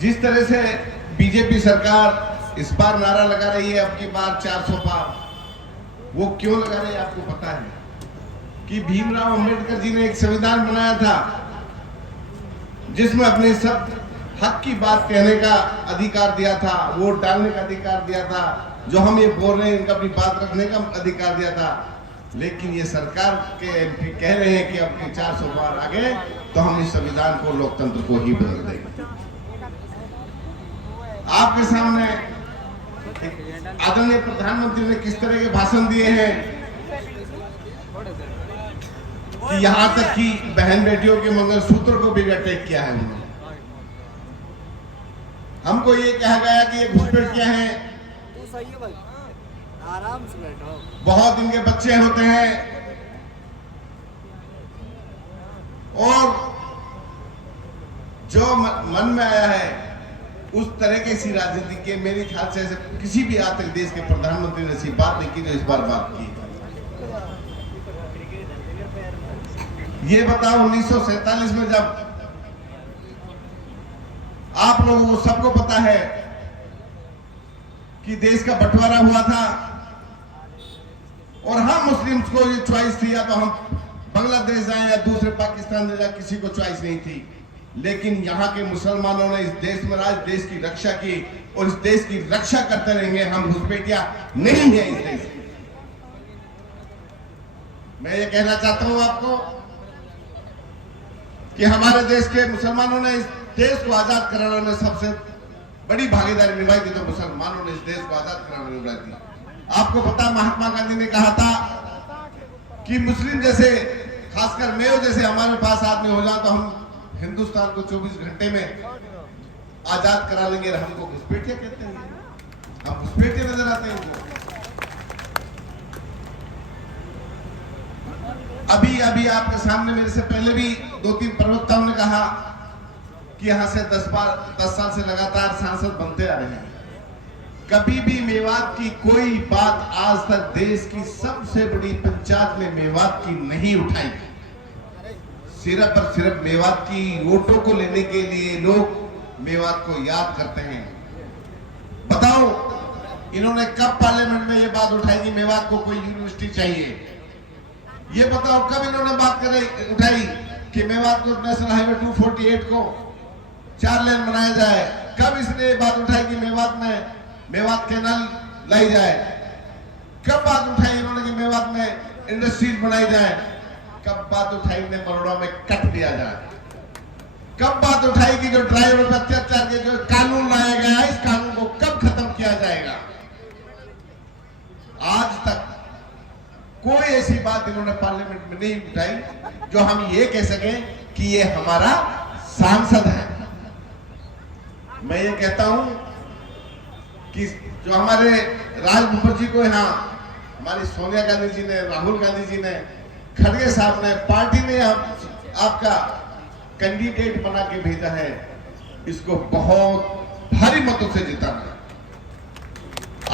जिस तरह से बीजेपी सरकार इस बार नारा लगा रही है, अब की बार 400 पार, वो क्यों लगा रही है आपको पता है? कि भीमराव अंबेडकर जी ने एक संविधान बनाया था जिसमें अपने सब हक की बात कहने का अधिकार दिया था, वोट डालने का अधिकार दिया था, जो हम ये बोल रहे हैं इनका अपनी बात रखने का अधिकार दिया था। लेकिन ये सरकार के एमपी कह रहे हैं कि अब 400 पार आ गए तो हम इस संविधान को, लोकतंत्र को ही बदल देंगे। आपके सामने आदरणीय प्रधानमंत्री ने किस तरह के भाषण दिए हैं कि यहां तक कि बहन बेटियों के मंगलसूत्र को भी अटैक किया है उन्होंने। हमको ये कहा गया कि ये घुसपैठिया हैं, आराम से बैठो, बहुत इनके बच्चे होते हैं और जो मन में आया है उस तरह की सी राजनीति के मेरे ख्याल से ऐसे किसी भी आज तक देश के प्रधानमंत्री ने ऐसी बात नहीं की जो इस बार बात की। ये बताओ 1947 में जब आप लोगों को सबको पता है कि देश का बंटवारा हुआ था और हम मुस्लिम्स को ये चॉइस थी, या तो हम बांग्लादेश जाएं या दूसरे पाकिस्तान जाएं, किसी को चॉइस नहीं थी। लेकिन यहाँ के मुसलमानों ने इस देश में राज, देश की रक्षा की और इस देश की रक्षा करते रहेंगे। हम घुसपैठिया नहीं है इस देश की। मैं ये कहना चाहता हूं आपको कि हमारे देश के मुसलमानों ने इस देश को आजाद कराने में सबसे बड़ी भागीदारी निभाई थी, तो मुसलमानों ने इस देश को आजाद कराने में निभाई थी। आपको पता, महात्मा गांधी ने कहा था कि मुस्लिम जैसे, खासकर मेयो जैसे हमारे पास आदमी हो जाए तो हम हिंदुस्तान को 24 घंटे में आजाद करा लेंगे। हमको घुसपैठिया कहते हैं, हम घुसपैठिया नजर आते हैं उनको। अभी आपके सामने मेरे से पहले भी 2-3 प्रवक्ताओं ने कहा कि यहां से 10 साल से लगातार सांसद बनते आ रहे हैं। कभी भी मेवात की कोई बात आज तक देश की सबसे बड़ी पंचायत में मेवात की नहीं उठाई। सिर्फ और सिर्फ मेवात की वोटों को लेने के लिए लोग मेवात को याद करते हैं। बताओ, इन्होंने कब पार्लियामेंट में ये बात उठाई कि मेवात को कोई यूनिवर्सिटी चाहिए? ये बताओ कब इन्होंने बात उठाई कि मेवात को नेशनल हाईवे 248 को 4 लेन बनाया जाए? कब इसने बात उठाई कि मेवात कैनाल लाई जाए? कब बात उठाई इन्होंने कि मेवात में इंडस्ट्रीज बनाई जाए? कब बात उठाई ने बड़ौदा में कट दिया जाए? कब बात उठाई कि जो ड्राइवर पर अत्याचार के जो कानून लाया गया है, इस कानून को कब खत्म किया जाएगा? आज तक कोई ऐसी बात इन्होंने पार्लियामेंट में नहीं उठाई जो हम ये कह सकें कि ये हमारा सांसद है। मैं ये कहता हूं कि जो हमारे राज बब्बर जी को यहाँ हमारी सोनिया गांधी जी ने, राहुल गांधी जी ने, खड़गे साहब ने, पार्टी ने आपका कैंडिडेट बना के भेजा है, इसको बहुत भारी मतों से जिताना।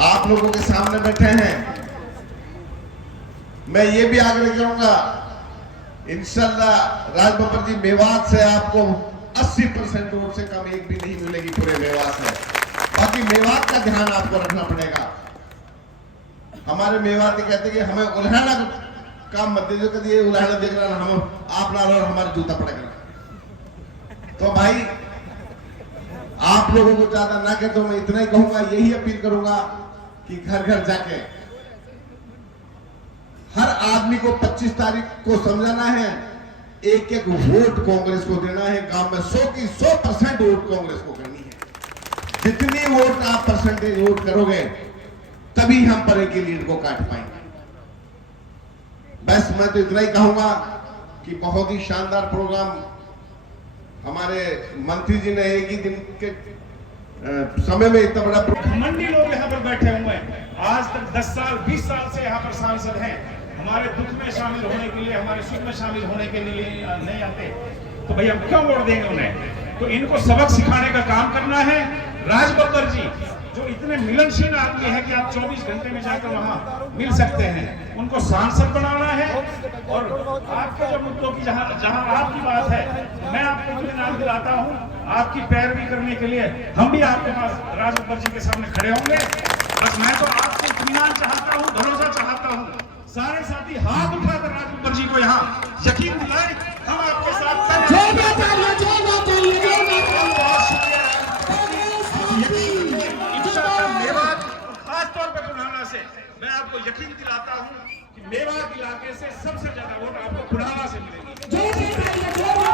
आप लोगों के सामने बैठे हैं, मैं ये भी आग्रह करूंगा, इंशाल्लाह राज बब्बर जी, मेवात से आपको 80% वोट से कम एक भी नहीं मिलेगी पूरे मेवात से। बाकी मेवात का ध्यान आपको रखना पड़ेगा। हमारे मेवाती कहते कि हमें उल्हाना काम मत दीजिए, कभी ये उल्हाना देख रहा हम आप ना और हमारे जूता पड़ेगा। तो भाई आप लोगों को ज्यादा ना कहते, मैं इतना ही कहूंगा, यही अपील करूंगा कि घर घर जाके हर आदमी को 25 तारीख को समझाना है, एक एक वोट कांग्रेस को देना है। गांव में 100 की 100% वोट कांग्रेस को करनी है। जितनी वोट आप परसेंटेज वोट करोगे तभी हम परे की लीड को काट पाएंगे। बस मैं तो इतना ही कहूंगा कि बहुत ही शानदार प्रोग्राम हमारे मंत्री जी ने एक ही दिन के समय में इतना बड़ा मंडी लोग यहाँ पर बैठे हुए हैं। आज तक 10 साल 20 साल से यहाँ पर सांसद हैं। हमारे दुख में शामिल होने के लिए, हमारे सुख में शामिल होने के लिए नहीं आते, तो भाई हम क्यों वोट देंगे उन्हें? तो इनको सबक सिखाने का काम करना है। राज बब्बर जी जो इतने मिलनशील आदमी है कि आप 24 घंटे में जाकर वहाँ मिल सकते हैं, उनको सांसद बनाना है। और आपके जो मुद्दों की जहाँ आपकी बात है, मैं आपको नाम दिलाता हूँ आपकी पैरवी करने के लिए हम भी आपके पास राजबब्बर जी के सामने खड़े होंगे। बस मैं तो आपसे इत्मीनान चाहता हूँ, भरोसा चाहता हूँ। सारे साथी हाथ उठाकर राजबब्बर जी को यहाँ यकीन दिलाएं, हम आपके साथ जय माता दी, जय माता दी, जय माता इंशाअल्लाह मेवात खास तौर पर बुढ़ाना से मैं आपको यकीन दिलाता हूँ कि मेवात इलाके से सबसे ज्यादा वोट आपको बुढ़ाना से मिलेगी। दी, जय माता दी, जय